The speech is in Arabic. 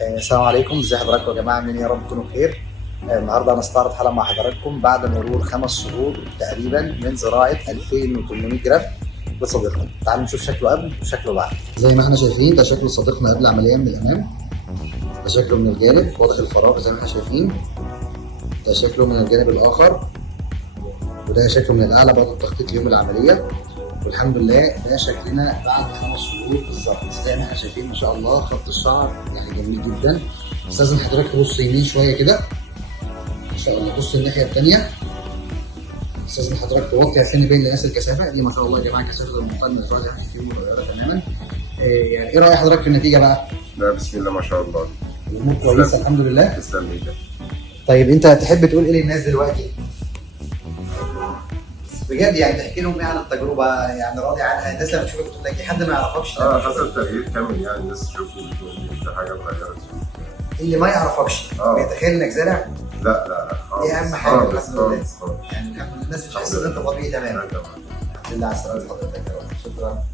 السلام عليكم، ازي حضراتكم يا جماعه؟ عاملين ايه؟ يا رب تكونوا بخير. النهارده هنستعرض حلقه مع حضراتكم بعد مرور 5 شهور تقريبا من زراعه 2800 جرافت لصديقنا. تعالوا نشوف شكله قبل وشكله بعد. زي ما احنا شايفين ده شكل صديقنا قبل العمليه من الامام، ده شكله من الجانب واضح الفراغ زي ما احنا شايفين، ده شكله من الجانب الاخر، وده شكله من الاعلى بعد التخطيط يوم العمليه. والحمد لله ده شكلنا بعد 5 شهور بالظبط. زي ما احنا شايفين ما شاء الله خط الشعر يعني جميل جدا. استاذن حضرتك تبص يمين شويه كده ما شاء الله، بص الناحيه الثانيه. استاذن حضرتك توطي عشان يبين للناس الكثافه دي. ما شاء الله يا جماعه كثافه المقدم من الفرد يعني فيه متغيره تماما. يعني ايه راي حضرتك في النتيجه بقى؟ لا بسم الله ما شاء الله، الامور كويسه الحمد لله. تسلم ايدك. طيب انت تحب تقول ايه للناس دلوقتي؟ بجد يعني تحكي لهم ايه عن التجربه؟ يعني راضي عنها؟ الناس لما تشوفك تقول لك حد ما يعرفكش حصل تغيير كامل، يعني الناس تشوفه وتقول لي في حاجه اتغيرت. اللي ما يعرفكش بيتخيل انك زارع. لا لا لا خالص. دي اهم حاجه الحمد لله. خالص. يعني الناس بتحس ان انت طبيعي تماما. الحمد لله على سلامه حضرتك يا رب. شكرا.